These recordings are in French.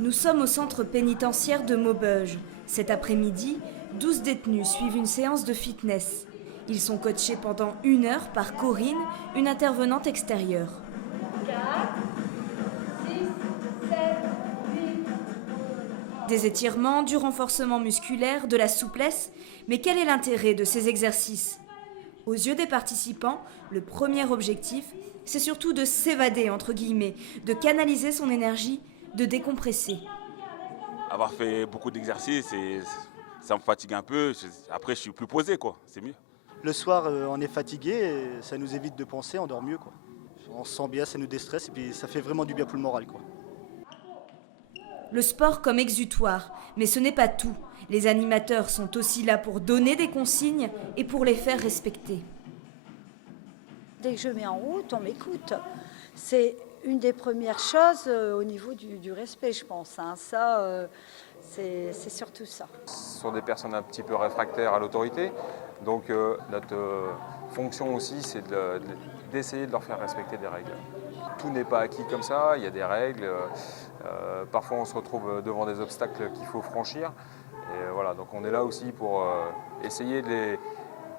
Nous sommes au centre pénitentiaire de Maubeuge. Cet après-midi, 12 détenus suivent une séance de fitness. Ils sont coachés pendant 1 heure par Corinne, une intervenante extérieure. 4, 6, 7, 8. Des étirements, du renforcement musculaire, de la souplesse. Mais quel est l'intérêt de ces exercices ? Aux yeux des participants, le premier objectif, c'est surtout de s'évader, entre guillemets, de canaliser son énergie, de décompresser. Avoir fait beaucoup d'exercices, ça me fatigue un peu. Après, je suis plus posé, quoi. C'est mieux. Le soir, on est fatigué, et ça nous évite de penser, on dort mieux, quoi. On se sent bien, ça nous déstresse et puis ça fait vraiment du bien pour le moral, quoi. Le sport comme exutoire, mais ce n'est pas tout. Les animateurs sont aussi là pour donner des consignes et pour les faire respecter. Dès que je mets en route, on m'écoute. C'est une des premières choses au niveau du respect, je pense. Ça, c'est surtout ça. Ce sont des personnes un petit peu réfractaires à l'autorité. Donc notre fonction aussi, c'est d'essayer de leur faire respecter des règles. Tout n'est pas acquis comme ça, il y a des règles. Parfois on se retrouve devant des obstacles qu'il faut franchir. Et voilà, donc on est là aussi pour essayer de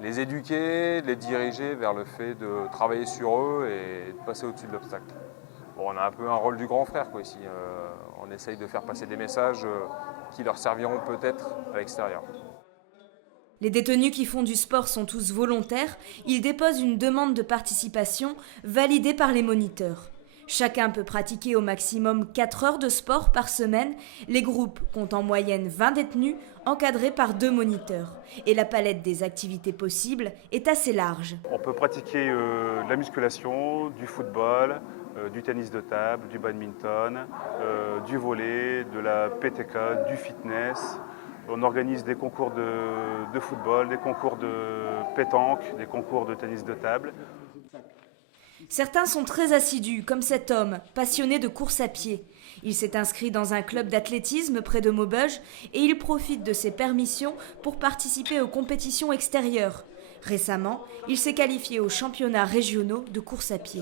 les éduquer, de les diriger vers le fait de travailler sur eux et de passer au-dessus de l'obstacle. Bon, on a un peu un rôle du grand frère, quoi, ici. On essaye de faire passer des messages qui leur serviront peut-être à l'extérieur. Les détenus qui font du sport sont tous volontaires. Ils déposent une demande de participation validée par les moniteurs. Chacun peut pratiquer au maximum 4 heures de sport par semaine. Les groupes comptent en moyenne 20 détenus, encadrés par 2 moniteurs. Et la palette des activités possibles est assez large. On peut pratiquer de la musculation, du football, du tennis de table, du badminton, du volley, de la PTK, du fitness. On organise des concours de football, des concours de pétanque, des concours de tennis de table. Certains sont très assidus, comme cet homme, passionné de course à pied. Il s'est inscrit dans un club d'athlétisme près de Maubeuge et il profite de ses permissions pour participer aux compétitions extérieures. Récemment, il s'est qualifié aux championnats régionaux de course à pied.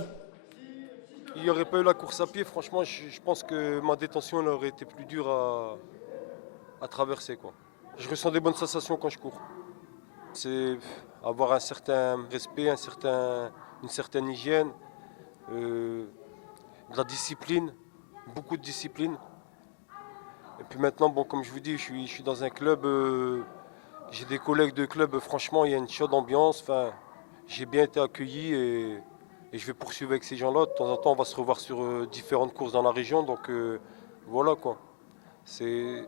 Il n'y aurait pas eu la course à pied, franchement, je pense que ma détention elle aurait été plus dure à traverser, quoi. Je ressens des bonnes sensations quand je cours. C'est avoir un certain respect, une certaine hygiène, de la discipline, beaucoup de discipline. Et puis maintenant, bon, comme je vous dis, je suis dans un club, j'ai des collègues de club, franchement, il y a une chaude ambiance. Enfin, j'ai bien été accueilli et je vais poursuivre avec ces gens-là. De temps en temps, on va se revoir sur différentes courses dans la région. Donc voilà, quoi. C'est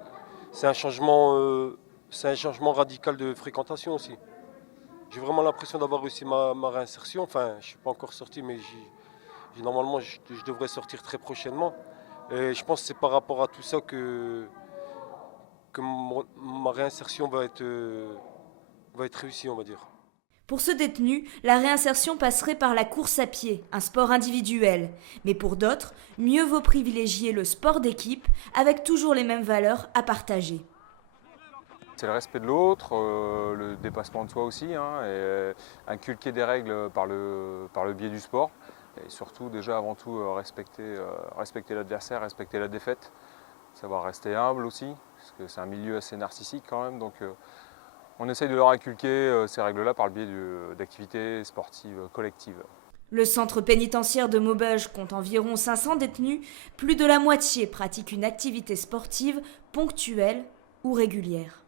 un changement radical de fréquentation aussi. J'ai vraiment l'impression d'avoir réussi ma réinsertion. Enfin, je ne suis pas encore sorti, mais normalement, je devrais sortir très prochainement. Et je pense que c'est par rapport à tout ça que ma réinsertion va être réussie, on va dire. Pour ce détenu, la réinsertion passerait par la course à pied, un sport individuel. Mais pour d'autres, mieux vaut privilégier le sport d'équipe avec toujours les mêmes valeurs à partager. C'est le respect de l'autre, le dépassement de soi aussi, et inculquer des règles par le biais du sport. Et surtout, déjà avant tout, respecter l'adversaire, respecter la défaite. Savoir rester humble aussi, parce que c'est un milieu assez narcissique quand même. Donc on essaye de leur inculquer ces règles-là par le biais d'activités sportives collectives. Le centre pénitentiaire de Maubeuge compte environ 500 détenus. Plus de la moitié pratiquent une activité sportive ponctuelle ou régulière.